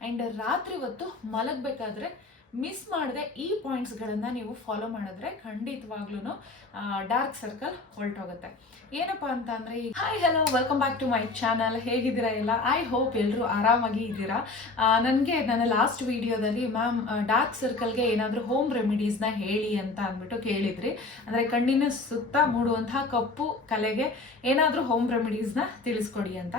And ರಾತ್ರಿ ಹೊತ್ತು ಮಲಗಬೇಕಾದ್ರೆ miss ಮಾಡದೆ ಈ ಪಾಯಿಂಟ್ಸ್ಗಳನ್ನು ನೀವು ಫಾಲೋ ಮಾಡಿದ್ರೆ ಖಂಡಿತವಾಗ್ಲೂ ಡಾರ್ಕ್ ಸರ್ಕಲ್ ಹೊರಟೋಗುತ್ತೆ. ಏನಪ್ಪ ಅಂತ ಅಂದರೆ hi hello welcome back to my channel ಹೇಗಿದ್ದೀರಾ ಎಲ್ಲ? ಐ ಹೋಪ್ ಎಲ್ಲರೂ ಆರಾಮಾಗಿ ಇದ್ದೀರಾ? ನನಗೆ ನನ್ನ ಲಾಸ್ಟ್ ವಿಡಿಯೋದಲ್ಲಿ ಮ್ಯಾಮ್ ಡಾರ್ಕ್ ಸರ್ಕಲ್ಗೆ ಏನಾದರೂ ಹೋಮ್ ರೆಮಿಡೀಸ್ನ ಹೇಳಿ ಅಂತ ಅಂದ್ಬಿಟ್ಟು ಕೇಳಿದ್ರಿ. ಅಂದರೆ ಕಣ್ಣಿನ ಸುತ್ತ ಮೂಡುವಂತಹ ಕಪ್ಪು ಕಲೆಗೆ ಏನಾದರೂ ಹೋಮ್ ರೆಮಿಡೀಸ್ನ ತಿಳಿಸ್ಕೊಡಿ ಅಂತ.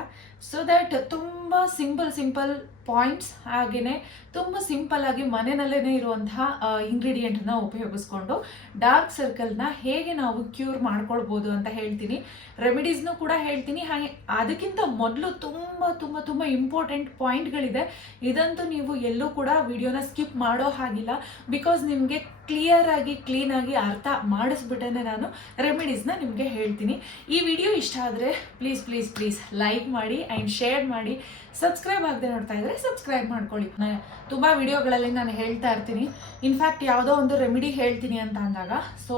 ಸೊ ದ್ಯಾಟ್ ತುಂಬ ಸಿಂಪಲ್ ಸಿಂಪಲ್ ಪಾಯಿಂಟ್ಸ್ ಹಾಗೆಯೇ ತುಂಬ ಸಿಂಪಲ್ ಆಗಿ ಮನೆಯಲ್ಲೇ ಇರುವಂತಹ ಇಂಗ್ರೀಡಿಯೆಂಟ್ನ ಉಪಯೋಗಿಸ್ಕೊಂಡು ಡಾರ್ಕ್ ಸರ್ಕಲ್ನ ಹೇಗೆ ನಾವು ಕ್ಯೂರ್ ಮಾಡ್ಕೊಳ್ಬೋದು ಅಂತ ಹೇಳ್ತೀನಿ. ರೆಮಿಡೀಸ್ನು ಕೂಡ ಹೇಳ್ತೀನಿ. ಹಾಗೆ ಅದಕ್ಕಿಂತ ಮೊದಲು ತುಂಬ ತುಂಬ ತುಂಬ ಇಂಪಾರ್ಟೆಂಟ್ ಪಾಯಿಂಟ್ಗಳಿದೆ ಇದಂತೂ ನೀವು ಎಲ್ಲೂ ಕೂಡ ವಿಡಿಯೋನ ಸ್ಕಿಪ್ ಮಾಡೋ ಹಾಗಿಲ್ಲ. ಬಿಕಾಸ್ ನಿಮಗೆ ಕ್ಲಿಯರ್ ಆಗಿ ಕ್ಲೀನ್ ಆಗಿ ಅರ್ಥ ಮಾಡಿಸ್ಬಿಟ್ಟೇ ನಾನು. ರೆಮಿಡೀಸ್ನ ನಿಮಗೆ ಹೇಳ್ತೀನಿ. ಈ ವಿಡಿಯೋ ಇಷ್ಟ ಆದರೆ ಪ್ಲೀಸ್ ಪ್ಲೀಸ್ ಪ್ಲೀಸ್ ಲೈಕ್ ಮಾಡಿ ಆ್ಯಂಡ್ ಶೇರ್ ಮಾಡಿ. ಸಬ್ಸ್ಕ್ರೈಬ್ ಆಗದೆ ನೋಡ್ತಾ ಇದ್ರೆ ಸಬ್ಸ್ಕ್ರೈಬ್ ಮಾಡ್ಕೊಳ್ಳಿ. ನಾನು ತುಂಬ ವಿಡಿಯೋಗಳಲ್ಲಿ ನಾನು ಹೇಳ್ತಾ ಇರ್ತೀನಿ. ಇನ್ಫ್ಯಾಕ್ಟ್ ಯಾವುದೋ ಒಂದು ರೆಮಿಡಿ ಹೇಳ್ತೀನಿ ಅಂತ ಅಂದಾಗ ಸೊ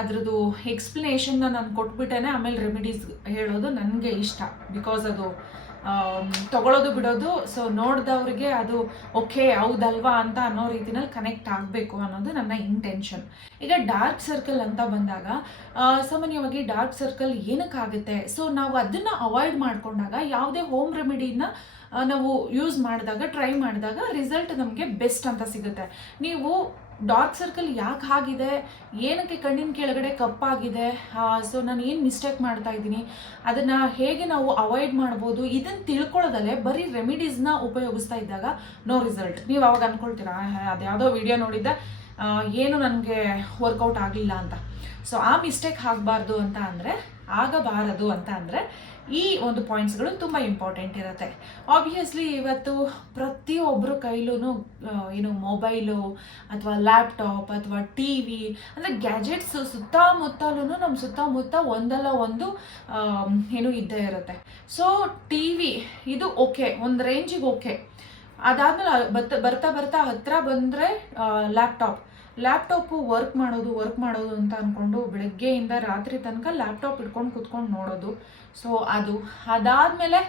ಅದರದ್ದು ಎಕ್ಸ್ಪ್ಲನೇಷನ್ನ ನಾನು ಕೊಟ್ಬಿಟ್ಟೇ ಆಮೇಲೆ ರೆಮಿಡೀಸ್ ಹೇಳೋದು ನನಗೆ ಇಷ್ಟ. ಬಿಕಾಸ್ ಅದು ತಗೊಳ್ಳೋದು ಬಿಡೋದು. ಸೊ ನೋಡಿದವ್ರಿಗೆ ಅದು ಓಕೆ ಹೌದಲ್ವಾ ಅಂತ ಅನ್ನೋ ರೀತಿನಲ್ಲಿ ಕನೆಕ್ಟ್ ಆಗಬೇಕು ಅನ್ನೋದು ನನ್ನ ಇಂಟೆನ್ಷನ್ ಈಗ ಡಾರ್ಕ್ ಸರ್ಕಲ್ ಅಂತ ಬಂದಾಗ ಸಾಮಾನ್ಯವಾಗಿ ಡಾರ್ಕ್ ಸರ್ಕಲ್ ಏನಕ್ಕಾಗುತ್ತೆ? ಸೊ ನಾವು ಅದನ್ನು ಅವಾಯ್ಡ್ ಮಾಡಿಕೊಂಡಾಗ ಯಾವುದೇ ಹೋಮ್ ರೆಮಿಡಿನ ನಾವು ಯೂಸ್ ಮಾಡಿದಾಗ ಟ್ರೈ ಮಾಡಿದಾಗ ರಿಸಲ್ಟ್ ನಮಗೆ ಬೆಸ್ಟ್ ಅಂತ ಸಿಗುತ್ತೆ. ನೀವು ಡಾರ್ಕ್ ಸರ್ಕಲ್ ಯಾಕೆ ಆಗಿದೆ ಏನಕ್ಕೆ ಕಣ್ಣಿನ ಕೆಳಗಡೆ ಕಪ್ಪಾಗಿದೆ? ಸೊ ನಾನು ಏನು ಮಿಸ್ಟೇಕ್ ಮಾಡ್ತಾ ಇದ್ದೀನಿ? ಅದನ್ನು ಹೇಗೆ ನಾವು ಅವಾಯ್ಡ್ ಮಾಡ್ಬೋದು? ಇದನ್ನು ತಿಳ್ಕೊಳ್ಳೋದಲ್ಲೇ ಬರೀ ರೆಮಿಡೀಸ್ನ ಉಪಯೋಗಿಸ್ತಾ ಇದ್ದಾಗ ನೋ ರಿಸಲ್ಟ್ ನೀವು ಅವಾಗ ಅಂದ್ಕೊಳ್ತೀರಾ ಅದ್ಯಾವುದೋ ವಿಡಿಯೋ ನೋಡಿದ್ದೆ ಏನು ನನಗೆ ವರ್ಕೌಟ್ ಆಗಲಿಲ್ಲ ಅಂತ. ಸೊ ಆ ಮಿಸ್ಟೇಕ್ ಆಗಬಾರ್ದು ಅಂತ ಅಂದರೆ ಆಗಬಾರದು ಅಂತ ಅಂದರೆ ಈ ಒಂದು ಪಾಯಿಂಟ್ಸ್ಗಳು ತುಂಬ ಇಂಪಾರ್ಟೆಂಟ್ ಇರುತ್ತೆ. ಆಬ್ವಿಯಸ್ಲಿ ಇವತ್ತು ಪ್ರತಿಯೊಬ್ಬರ ಕೈಲೂ ಏನು ಮೊಬೈಲು ಅಥವಾ ಲ್ಯಾಪ್ಟಾಪ್ ಅಥವಾ ಟಿ ವಿ ಅಂದರೆ ಗ್ಯಾಜೆಟ್ಸ್ ಸುತ್ತಮುತ್ತಲೂ ನಮ್ಮ ಸುತ್ತಮುತ್ತ ಒಂದಲ್ಲ ಒಂದು ಏನು ಇದ್ದೇ ಇರುತ್ತೆ. ಸೊ ಟಿ ವಿ ಇದು ಓಕೆ ಒಂದು ರೇಂಜಿಗೆ ಓಕೆ ಅದಾದಮೇಲೆ ಬರ್ತಾ ಬರ್ತಾ ಬರ್ತಾ ಹತ್ತಿರ ಬಂದರೆ ಲ್ಯಾಪ್ಟಾಪ್ ಲ್ಯಾಪ್ಟಾಪು ವರ್ಕ್ ಮಾಡೋದು ವರ್ಕ್ ಮಾಡೋದು ಅಂತ ಅಂದ್ಕೊಂಡು ಬೆಳಗ್ಗೆಯಿಂದ ರಾತ್ರಿ ತನಕ ಲ್ಯಾಪ್ಟಾಪ್ ಇಟ್ಕೊಂಡು ಕುತ್ಕೊಂಡು ನೋಡೋದು. ಸೊ ಅದು. ಅದಾದಮೇಲೆ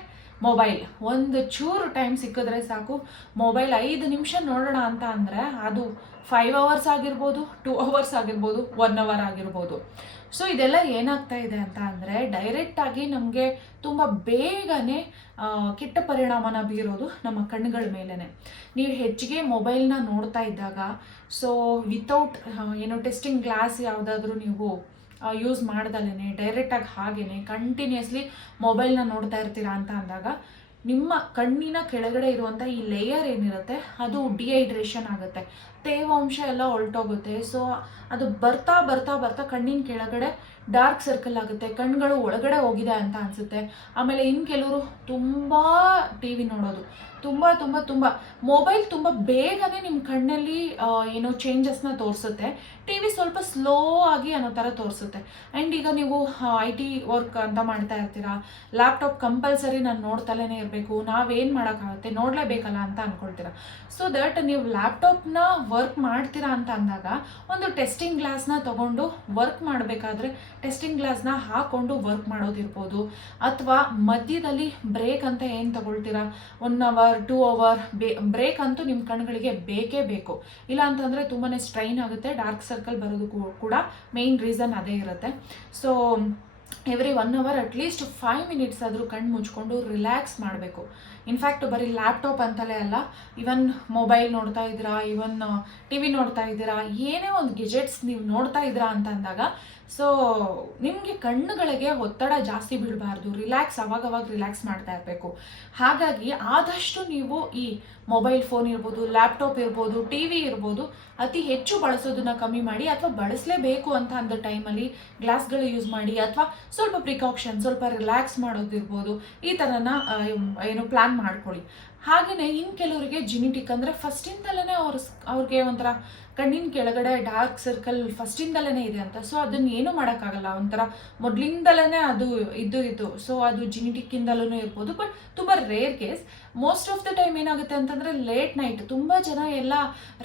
ಮೊಬೈಲ್ ಒಂದು ಚೂರು ಟೈಮ್ ಸಿಕ್ಕಿದ್ರೆ ಸಾಕು. ಮೊಬೈಲ್ ಐದು ನಿಮಿಷ ನೋಡೋಣ ಅಂತ ಅಂದರೆ ಅದು ಫೈವ್ ಅವರ್ಸ್ ಆಗಿರ್ಬೋದು ಟೂ ಅವರ್ಸ್ ಆಗಿರ್ಬೋದು ಒನ್ ಅವರ್ ಆಗಿರ್ಬೋದು. ಸೊ ಇದೆಲ್ಲ ಏನಾಗ್ತಾ ಇದೆ ಅಂತ ಅಂದರೆ ಡೈರೆಕ್ಟಾಗಿ ನಮಗೆ ತುಂಬ ಬೇಗನೆ ಕೆಟ್ಟ ಪರಿಣಾಮನ ಬೀರೋದು ನಮ್ಮ ಕಣ್ಣುಗಳ ಮೇಲೇ ನೀವು ಹೆಚ್ಚಿಗೆ ಮೊಬೈಲ್ನ ನೋಡ್ತಾ ಇದ್ದಾಗ ಸೊ ವಿತೌಟ್ ಏನೋ ಟೆಸ್ಟಿಂಗ್ ಗ್ಲಾಸ್ ಯಾವುದಾದ್ರೂ ನೀವು ಯೂಸ್ ಮಾಡ್ದಲೇ ಡೈರೆಕ್ಟಾಗಿ ಹಾಗೇ ಕಂಟಿನ್ಯೂಸ್ಲಿ ಮೊಬೈಲ್ನ ನೋಡ್ತಾ ಇರ್ತೀರಾ ಅಂತ ಅಂದಾಗ, ನಿಮ್ಮ ಕಣ್ಣಿನ ಕೆಳಗಡೆ ಇರುವಂಥ ಈ ಲೇಯರ್ ಏನಿರುತ್ತೆ, ಅದು ಡಿಹೈಡ್ರೇಷನ್ ಆಗುತ್ತೆ. ತೇವಾಂಶ ಎಲ್ಲ ಹೊರಟೋಗುತ್ತೆ. ಸೊ ಅದು ಬರ್ತಾ ಬರ್ತಾ ಬರ್ತಾ ಕಣ್ಣಿನ ಕೆಳಗಡೆ ಡಾರ್ಕ್ ಸರ್ಕಲ್ ಆಗುತ್ತೆ, ಕಣ್ಗಳು ಒಳಗಡೆ ಹೋಗಿದೆ ಅಂತ ಅನಿಸುತ್ತೆ. ಆಮೇಲೆ ಇನ್ನು ಕೆಲವರು ತುಂಬ ಟಿ ವಿ ನೋಡೋದು. ತುಂಬ ತುಂಬ ತುಂಬ. ಮೊಬೈಲ್ ತುಂಬ ಬೇಗನೆ ನಿಮ್ಮ ಕಣ್ಣಲ್ಲಿ ಏನೋ ಚೇಂಜಸ್ನ ತೋರಿಸುತ್ತೆ. ಟಿ ವಿ ಸ್ವಲ್ಪ ಸ್ಲೋ ಆಗಿ ಅನ್ನೋ ಥರ ತೋರಿಸುತ್ತೆ. ಆ್ಯಂಡ್ ಈಗ ನೀವು ಐ ಟಿ ವರ್ಕ್ ಅಂತ ಮಾಡ್ತಾ ಇರ್ತೀರಾ ಲ್ಯಾಪ್ಟಾಪ್ ಕಂಪಲ್ಸರಿ ನಾನು ನೋಡ್ತಲೇ ಇರಬೇಕು, ನಾವೇನು ಮಾಡೋಕ್ಕಾಗುತ್ತೆ, ನೋಡಲೇಬೇಕಲ್ಲ ಅಂತ ಅಂದ್ಕೊಳ್ತೀರಾ ಸೊ ದಟ್ ನೀವು ಲ್ಯಾಪ್ಟಾಪ್ನ ವರ್ಕ್ ಮಾಡ್ತೀರಾ ಅಂತ ಅಂದಾಗ, ಒಂದು ಟೆಸ್ಟಿಂಗ್ ಗ್ಲಾಸ್ನ ತಗೊಂಡು ವರ್ಕ್ ಮಾಡಬೇಕಾದ್ರೆ ಟೆಸ್ಟಿಂಗ್ ಗ್ಲಾಸ್ನ ಹಾಕೊಂಡು ವರ್ಕ್ ಮಾಡೋದಿರ್ಬೋದು. ಅಥವಾ ಮಧ್ಯದಲ್ಲಿ ಬ್ರೇಕ್ ಅಂತ ಏನು ತಗೊಳ್ತೀರಾ? ಒನ್ ಅವರ್ ಟೂ ಅವರ್ ಬೇ ಬ್ರೇಕ್ ಅಂತೂ ನಿಮ್ಮ ಕಣ್ಗಳಿಗೆ ಬೇಕೇ ಬೇಕು. ಇಲ್ಲ ಅಂತಂದರೆ ತುಂಬಾ ಸ್ಟ್ರೈನ್ ಆಗುತ್ತೆ ಡಾರ್ಕ್ ಸರ್ಕಲ್ ಬರೋದು ಕೂಡ ಮೇಯ್ನ್ ರೀಸನ್ ಅದೇ ಇರುತ್ತೆ. So every one hour at least five minutes ಆದರೂ ಕಣ್ಣು ಮುಚ್ಕೊಂಡು ರಿಲ್ಯಾಕ್ಸ್ ಮಾಡಬೇಕು. ಇನ್ಫ್ಯಾಕ್ಟ್ ಬರೀ ಲ್ಯಾಪ್ಟಾಪ್ ಅಂತಲೇ ಅಲ್ಲ ಇವನ್ ಮೊಬೈಲ್ ನೋಡ್ತಾ ಇದ್ದೀರಾ ಇವನ್ ಟಿ ವಿ ನೋಡ್ತಾ ಇದ್ದೀರಾ, ಏನೇ ಒಂದು ಗೆಜೆಟ್ಸ್ ನೀವು ನೋಡ್ತಾ ಇದ್ದೀರಾ ಅಂತ ಅಂದಾಗ ಸೊ ನಿಮಗೆ ಕಣ್ಣುಗಳಿಗೆ ಒತ್ತಡ ಜಾಸ್ತಿ ಬೀಳಬಾರ್ದು. ರಿಲ್ಯಾಕ್ಸ್ ಅವಾಗವಾಗ ರಿಲ್ಯಾಕ್ಸ್ ಮಾಡ್ತಾ ಇರಬೇಕು. ಹಾಗಾಗಿ ಆದಷ್ಟು ನೀವು ಈ ಮೊಬೈಲ್ ಫೋನ್ ಇರ್ಬೋದು ಲ್ಯಾಪ್ಟಾಪ್ ಇರ್ಬೋದು ಟಿ ವಿ ಇರ್ಬೋದು, ಅತಿ ಹೆಚ್ಚು ಬಳಸೋದನ್ನ ಕಮ್ಮಿ ಮಾಡಿ ಅಥವಾ ಬಳಸಲೇಬೇಕು ಅಂತ ಅಂದ ಟೈಮಲ್ಲಿ ಗ್ಲಾಸ್ಗಳು ಯೂಸ್ ಮಾಡಿ ಅಥವಾ ಸ್ವಲ್ಪ ಪ್ರಿಕಾಕ್ಷನ್ ಸ್ವಲ್ಪ ರಿಲ್ಯಾಕ್ಸ್ ಮಾಡೋದಿರ್ಬೋದು ಈ ಥರನ ಏನು ಪ್ಲ್ಯಾನ್ ಮಾಡ್ಕೊಳ್ಳಿ. ಹಾಗೆಯೇ ಇನ್ನು ಕೆಲವರಿಗೆ ಜಿನಿಟಿಕ್ ಅಂದರೆ ಫಸ್ಟಿಂದಲೇ ಅವ್ರ, ಅವ್ರಿಗೆ ಒಂಥರ ಕಣ್ಣಿನ ಕೆಳಗಡೆ ಡಾರ್ಕ್ ಸರ್ಕಲ್ ಫಸ್ಟಿಂದಲೇ ಇದೆ ಅಂತ. ಸೊ ಅದನ್ನ ಏನು ಮಾಡೋಕ್ಕಾಗಲ್ಲ. ಒಂಥರ ಮೊದಲಿಂದಲೇ ಅದು ಇದ್ದು ಇತ್ತು. ಸೊ ಅದು ಜಿನಿಟಿಕ್ಕಿಂದಲೂ ಇರ್ಬೋದು. ಬಟ್ ತುಂಬ rare case most of the time ಏನಾಗುತ್ತೆ ಅಂತಂದರೆ ಲೇಟ್ ನೈಟ್ ತುಂಬ ಜನ ಎಲ್ಲ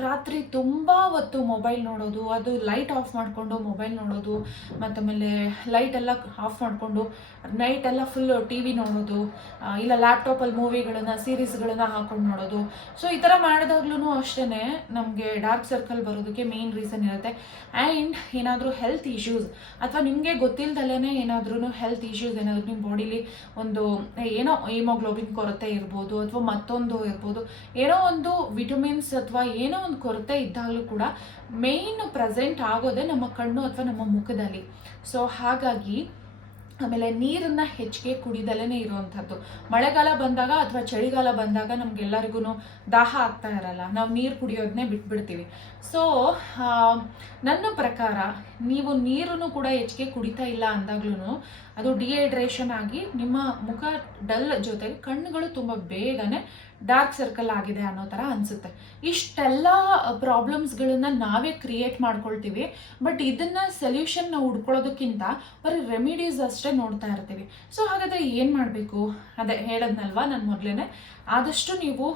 ರಾತ್ರಿ ತುಂಬ ಹೊತ್ತು ಮೊಬೈಲ್ ನೋಡೋದು, ಅದು ಲೈಟ್ ಆಫ್ ಮಾಡಿಕೊಂಡು ಮೊಬೈಲ್ ನೋಡೋದು ಮತ್ತು ಆಮೇಲೆ ಲೈಟ್ ಎಲ್ಲ ಆಫ್ ಮಾಡಿಕೊಂಡು ನೈಟ್ ಎಲ್ಲ ಫುಲ್ ಟಿ ವಿ ನೋಡೋದು ಇಲ್ಲ ಲ್ಯಾಪ್ಟಾಪಲ್ಲಿ ಮೂವಿಗಳನ್ನು ಸೀರೀಸ್ಗಳನ್ನು ಹಾಕೊಂಡು ನೋಡೋದು. ಸೊ ಈ ಥರ ಮಾಡಿದಾಗ್ಲೂ ಅಷ್ಟೇ ನಮಗೆ ಡಾರ್ಕ್ ಸರ್ಕಲ್ ಬರೋದಕ್ಕೆ ಮೇನ್ ರೀಸನ್ ಇರುತ್ತೆ. ಆ್ಯಂಡ್ ಏನಾದರೂ ಹೆಲ್ತ್ ಇಶ್ಯೂಸ್ ಅಥವಾ ನಿಮಗೆ ಗೊತ್ತಿಲ್ಲದಲ್ಲೇ ಏನಾದ್ರೂ ಹೆಲ್ತ್ ಇಶ್ಯೂಸ್ ಏನಾದರೂ ನಿಮ್ಮ ಬಾಡಿಲಿ ಒಂದು, ಏನೋ ಹಿಮೋಗ್ಲೋಬಿನ್ ಕೊರತೆ ಇರ್ಬೋದು ಅಥವಾ ಮತ್ತೊಂದು ಇರ್ಬೋದು, ಏನೋ ಒಂದು ವಿಟಮಿನ್ಸ್ ಅಥವಾ ಏನೋ ಒಂದು ಕೊರತೆ ಇದ್ದಾಗಲೂ ಕೂಡ ಮೇಯ್ನ್ ಪ್ರೆಸೆಂಟ್ ಆಗೋದೇ ನಮ್ಮ ಕಣ್ಣು ಅಥವಾ ನಮ್ಮ ಮುಖದಲ್ಲಿ. ಸೊ ಹಾಗಾಗಿ ಆಮೇಲೆ ನೀರನ್ನು ಹೆಚ್ಚಿಗೆ ಕುಡಿದಲೇನೆ ಇರುವಂಥದ್ದು. ಮಳೆಗಾಲ ಬಂದಾಗ ಅಥವಾ ಚಳಿಗಾಲ ಬಂದಾಗ ನಮ್ಗೆಲ್ಲರಿಗೂ ದಾಹ ಆಗ್ತಾ ಇರಲ್ಲ. ನಾವು ನೀರು ಕುಡಿಯೋದನ್ನೇ ಬಿಟ್ಬಿಡ್ತೀವಿ. ಸೊ ನನ್ನ ಪ್ರಕಾರ ನೀವು ನೀರನ್ನು ಕೂಡ ಹೆಚ್ಚಿಗೆ ಕುಡಿತಾ ಇಲ್ಲ ಅಂದಾಗ್ಲೂ ಅದು ಡಿಹೈಡ್ರೇಷನ್ ಆಗಿ ನಿಮ್ಮ ಮುಖ ಡಲ್ ಜೊತೆಗೆ ಕಣ್ಣುಗಳು ತುಂಬ ಬೇಗನೆ ಡಾರ್ಕ್ ಸರ್ಕಲ್ ಆಗಿದೆ ಅನ್ನೋ ಥರ ಅನಿಸುತ್ತೆ. ಇಷ್ಟೆಲ್ಲ ಪ್ರಾಬ್ಲಮ್ಸ್ಗಳನ್ನು ನಾವೇ ಕ್ರಿಯೇಟ್ ಮಾಡ್ಕೊಳ್ತೀವಿ. ಬಟ್ ಇದನ್ನ ಸೊಲ್ಯೂಷನ್ ನಾವು ಹುಡ್ಕೊಳ್ಳೋದಕ್ಕಿಂತ ಬರೀ ರೆಮಿಡೀಸ್ ಅಷ್ಟೇ ನೋಡ್ತಾ ಇರ್ತೀವಿ. ಸೊ ಹಾಗಾದರೆ ಏನು ಮಾಡಬೇಕು? ಅದೇ ಹೇಳದ್ನಲ್ವಾ ನಾನು ಮೊದಲೇ ಆದಷ್ಟು ನೀವು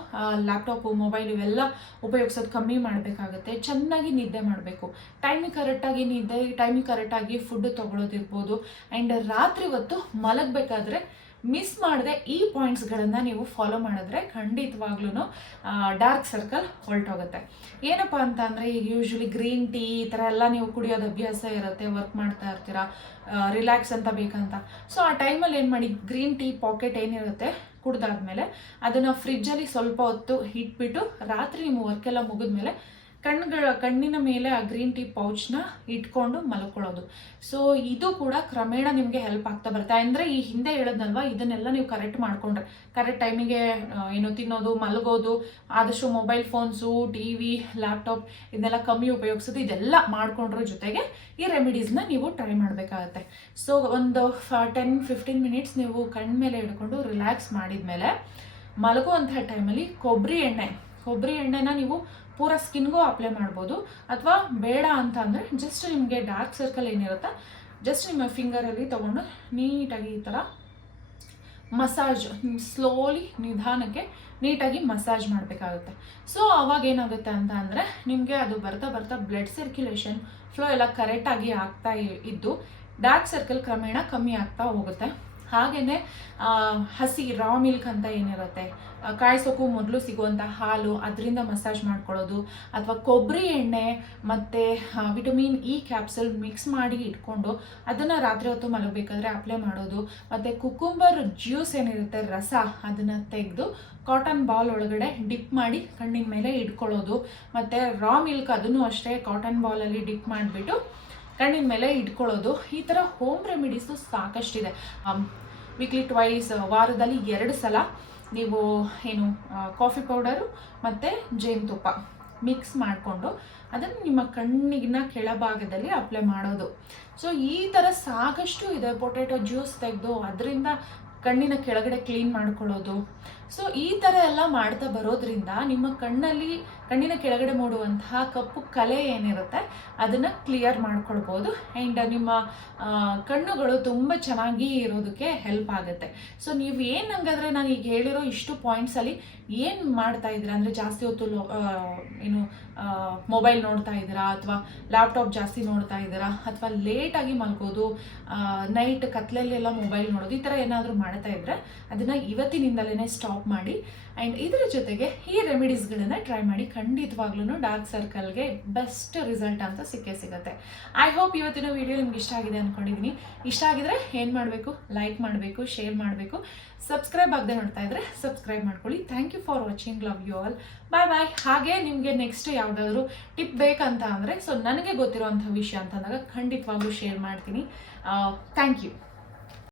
ಲ್ಯಾಪ್ಟಾಪು ಮೊಬೈಲ್ ಇವೆಲ್ಲ ಉಪಯೋಗಿಸೋದು ಕಮ್ಮಿ ಮಾಡಬೇಕಾಗುತ್ತೆ. ಚೆನ್ನಾಗಿ ನಿದ್ದೆ ಮಾಡಬೇಕು. ಟೈಮಿಗೆ ಕರೆಕ್ಟಾಗಿ ನಿದ್ದೆ ಟೈಮಿಗೆ ಕರೆಕ್ಟಾಗಿ ಫುಡ್ ತೊಗೊಳೋದಿರ್ಬೋದು. ಆ್ಯಂಡ್ ರಾತ್ರಿ ಹೊತ್ತು ಮಲಗಬೇಕಾದ್ರೆ ಮಿಸ್ ಮಾಡದೆ ಈ ಪಾಯಿಂಟ್ಸ್ಗಳನ್ನು ನೀವು ಫಾಲೋ ಮಾಡಿದ್ರೆ ಖಂಡಿತವಾಗ್ಲೂ ಡಾರ್ಕ್ ಸರ್ಕಲ್ ಹೊರಟೋಗುತ್ತೆ. ಏನಪ್ಪ ಅಂತ ಅಂದರೆ, ಈಗ ಯೂಶ್ವಲಿ ಗ್ರೀನ್ ಟೀ ಈ ಥರ ಎಲ್ಲ ನೀವು ಕುಡಿಯೋದು ಅಭ್ಯಾಸ ಇರುತ್ತೆ ವರ್ಕ್ ಮಾಡ್ತಾ ಇರ್ತೀರಾ ರಿಲ್ಯಾಕ್ಸ್ ಅಂತ ಬೇಕಂತ. ಸೊ ಆ ಟೈಮಲ್ಲಿ ಏನು ಮಾಡಿ ಗ್ರೀನ್ ಟೀ ಪಾಕೆಟ್ ಏನಿರುತ್ತೆ, ಕುಡ್ದಾದ್ಮೇಲೆ ಅದನ್ನು ಫ್ರಿಜ್ಜಲ್ಲಿ ಸ್ವಲ್ಪ ಹೊತ್ತು ಇಟ್ಬಿಟ್ಟು, ರಾತ್ರಿ ನಿಮ್ಮ ವರ್ಕೆಲ್ಲ ಮುಗಿದ್ಮೇಲೆ ಕಣ್ಗಳ, ಕಣ್ಣಿನ ಮೇಲೆ ಆ ಗ್ರೀನ್ ಟೀ ಪೌಚ್ನ ಇಟ್ಕೊಂಡು ಮಲ್ಕೊಳ್ಳೋದು. ಸೊ ಇದು ಕೂಡ ಕ್ರಮೇಣ ನಿಮಗೆ ಹೆಲ್ಪ್ ಆಗ್ತಾ ಬರುತ್ತೆ. ಅಂದರೆ ಈ ಹಿಂದೆ ಹೇಳದ್ನಲ್ವಾ, ಇದನ್ನೆಲ್ಲ ನೀವು ಕರೆಕ್ಟ್ ಮಾಡ್ಕೊಂಡ್ರೆ. ಕರೆಕ್ಟ್ ಟೈಮಿಗೆ ಏನು ತಿನ್ನೋದು, ಮಲಗೋದು, ಆದಷ್ಟು mobile phones T V laptop ಇದನ್ನೆಲ್ಲ ಕಮ್ಮಿ ಉಪಯೋಗಿಸೋದು, ಇದೆಲ್ಲ ಮಾಡ್ಕೊಂಡ್ರ ಜೊತೆಗೆ ಈ ರೆಮಿಡೀಸ್ನ ನೀವು ಟ್ರೈ ಮಾಡಬೇಕಾಗತ್ತೆ. ಸೊ ಒಂದು ಟೆನ್ ಫಿಫ್ಟೀನ್ ಮಿನಿಟ್ಸ್ ನೀವು ಕಣ್ಮೇಲೆ ಹಿಡ್ಕೊಂಡು ರಿಲ್ಯಾಕ್ಸ್ ಮಾಡಿದ ಮೇಲೆ ಮಲಗುವಂಥ ಟೈಮಲ್ಲಿ ಕೊಬ್ಬರಿ ಎಣ್ಣೆ. ಕೊಬ್ಬರಿ ಎಣ್ಣೆನ ನೀವು ಪೂರ ಸ್ಕಿನ್ಗೂ ಅಪ್ಲೈ ಮಾಡ್ಬೋದು. ಅಥವಾ ಬೇಡ ಅಂತ ಅಂದರೆ ಜಸ್ಟ್ ನಿಮಗೆ ಡಾರ್ಕ್ ಸರ್ಕಲ್ ಏನಿರುತ್ತೆ ಜಸ್ಟ್ ನಿಮ್ಮ ಫಿಂಗರಲ್ಲಿ ತೊಗೊಂಡು ನೀಟಾಗಿ ಈ ಥರ ಮಸಾಜ್ ಸ್ಲೋಲಿ ನಿಧಾನಕ್ಕೆ ನೀಟಾಗಿ ಮಸಾಜ್ ಮಾಡಬೇಕಾಗುತ್ತೆ. ಸೊ ಅವಾಗ ಏನಾಗುತ್ತೆ ಅಂತ ಅಂದರೆ ನಿಮಗೆ ಅದು ಬರ್ತಾ ಬರ್ತಾ ಬ್ಲಡ್ ಸರ್ಕ್ಯುಲೇಷನ್ ಫ್ಲೋ ಎಲ್ಲ ಕರೆಕ್ಟಾಗಿ ಆಗ್ತಾ ಇದ್ದು ಡಾರ್ಕ್ ಸರ್ಕಲ್ ಕ್ರಮೇಣ ಕಮ್ಮಿ ಆಗ್ತಾ ಹೋಗುತ್ತೆ. ಹಾಗೆಯೇ ಹಸಿ ರಾ ಮಿಲ್ಕ್ ಅಂತ ಏನಿರುತ್ತೆ ಕಾಯಿಸೋಕು ಕಾಯಿಸೋಕ್ಕೂ ಮೊದಲು ಸಿಗುವಂಥ ಹಾಲು, ಅದರಿಂದ ಮಸಾಜ್ ಮಾಡ್ಕೊಳ್ಳೋದು, ಅಥವಾ ಕೊಬ್ಬರಿ ಎಣ್ಣೆ ಮತ್ತು ವಿಟಮಿನ್ ಇ ಕ್ಯಾಪ್ಸಲ್ ಮಿಕ್ಸ್ ಮಾಡಿ ಇಟ್ಕೊಂಡು ಅದನ್ನು ರಾತ್ರಿ ಹೊತ್ತು ಮಲಗಬೇಕಾದ್ರೆ ಅಪ್ಲೈ ಮಾಡೋದು. ಮತ್ತು ಕುಕುಂಬರ್ ಜ್ಯೂಸ್ ಏನಿರುತ್ತೆ, ರಸ ಅದನ್ನು ತೆಗೆದು ಕಾಟನ್ ಬಾಲ್ ಒಳಗಡೆ ಡಿಪ್ ಮಾಡಿ ಕಣ್ಣಿನ ಮೇಲೆ ಇಟ್ಕೊಳ್ಳೋದು. ಮತ್ತು ರಾ ಮಿಲ್ಕ್ ಅದನ್ನು ಅಷ್ಟೇ ಕಾಟನ್ ಬಾಲಲ್ಲಿ ಡಿಪ್ ಮಾಡಿಬಿಟ್ಟು ಕಣ್ಣಿನ ಮೇಲೆ ಇಟ್ಕೊಳ್ಳೋದು. ಈ ಥರ ಹೋಮ್ ರೆಮಿಡೀಸು ಸಾಕಷ್ಟಿದೆ. ವೀಕ್ಲಿ ಟ್ವೈಸ್ ವಾರದಲ್ಲಿ ಎರಡು ಸಲ ನೀವು ಏನು ಕಾಫಿ ಪೌಡರು ಮತ್ತು ಜೇನುತುಪ್ಪ ಮಿಕ್ಸ್ ಮಾಡಿಕೊಂಡು ಅದನ್ನು ನಿಮ್ಮ ಕಣ್ಣಿನ ಕೆಳಭಾಗದಲ್ಲಿ ಅಪ್ಲೈ ಮಾಡೋದು. ಸೊ ಈ ಥರ ಸಾಕಷ್ಟು ಇದೆ. ಪೊಟ್ಯಾಟೊ ಜ್ಯೂಸ್ ತೆಗೆದು, ಅದರಿಂದ ಕಣ್ಣಿನ ಕೆಳಗಡೆ ಕ್ಲೀನ್ ಮಾಡ್ಕೊಳ್ಳೋದು. ಸೊ ಈ ಥರ ಎಲ್ಲ ಮಾಡ್ತಾ ಬರೋದ್ರಿಂದ ನಿಮ್ಮ ಕಣ್ಣಲ್ಲಿ, ಕಣ್ಣಿನ ಕೆಳಗಡೆ ಮೂಡುವಂತಹ ಕಪ್ಪು ಕಲೆ ಏನಿರುತ್ತೆ, ಅದನ್ನು ಕ್ಲಿಯರ್ ಮಾಡ್ಕೊಳ್ಬೋದು. ಆ್ಯಂಡ್ ನಿಮ್ಮ ಕಣ್ಣುಗಳು ತುಂಬ ಚೆನ್ನಾಗಿ ಇರೋದಕ್ಕೆ ಹೆಲ್ಪ್ ಆಗುತ್ತೆ. ಸೊ ನೀವು ಏನು ಹಂಗಾದ್ರೆ ನಾನು ಈಗ ಹೇಳಿರೋ ಇಷ್ಟು ಪಾಯಿಂಟ್ಸಲ್ಲಿ ಏನು ಮಾಡ್ತಾ ಇದ್ದೀರಾ? ಅಂದರೆ ಜಾಸ್ತಿ ಹೊತ್ತು ಏನು ಮೊಬೈಲ್ ನೋಡ್ತಾ ಇದ್ದೀರಾ? ಅಥವಾ ಲ್ಯಾಪ್ಟಾಪ್ ಜಾಸ್ತಿ ನೋಡ್ತಾ ಇದ್ದೀರಾ? ಅಥವಾ ಲೇಟಾಗಿ ಮಲ್ಕೋದು ನೈಟ್ ಕತ್ಲಲ್ಲೆಲ್ಲ ಮೊಬೈಲ್ ನೋಡೋದು, ಈ ಥರ ಏನಾದರೂ ಮಾಡ್ತಾ ಇದ್ದರೆ ಅದನ್ನು ಇವತ್ತಿನಿಂದಲೇ ಸ್ಟಾಪ್ ಮಾಡಿ. ಆ್ಯಂಡ್ ಇದರ ಜೊತೆಗೆ ಈ ರೆಮಿಡೀಸ್ಗಳನ್ನು ಟ್ರೈ ಮಾಡಿ. ಖಂಡಿತವಾಗ್ಲೂ ಡಾರ್ಕ್ ಸರ್ಕಲ್ಗೆ ಬೆಸ್ಟ್ ರಿಸಲ್ಟ್ ಅಂತ ಸಿಕ್ಕೇ ಸಿಗುತ್ತೆ. ಐ ಹೋಪ್ ಇವತ್ತಿನ ವಿಡಿಯೋ ನಿಮ್ಗೆ ಇಷ್ಟ ಆಗಿದೆ ಅಂದ್ಕೊಂಡಿದ್ದೀನಿ ಇಷ್ಟ ಆಗಿದ್ರೆ ಏನು ಮಾಡಬೇಕು? ಲೈಕ್ ಮಾಡಬೇಕು ಶೇರ್ ಮಾಡಬೇಕು. ಸಬ್ಸ್ಕ್ರೈಬ್ ಆಗದೆ ನೋಡ್ತಾ ಇದ್ರೆ ಸಬ್ಸ್ಕ್ರೈಬ್ ಮಾಡ್ಕೊಳ್ಳಿ. Thank you for watching love you all bye bye ಹಾಗೆ ನಿಮಗೆ ನೆಕ್ಸ್ಟ್ ಯಾವುದಾದ್ರು ಟಿಪ್ ಬೇಕಂತ ಅಂದರೆ ಸೊ ನನಗೆ ಗೊತ್ತಿರೋವಂಥ ವಿಷಯ ಅಂತಂದಾಗ ಖಂಡಿತವಾಗ್ಲೂ ಶೇರ್ ಮಾಡ್ತೀನಿ. Thank you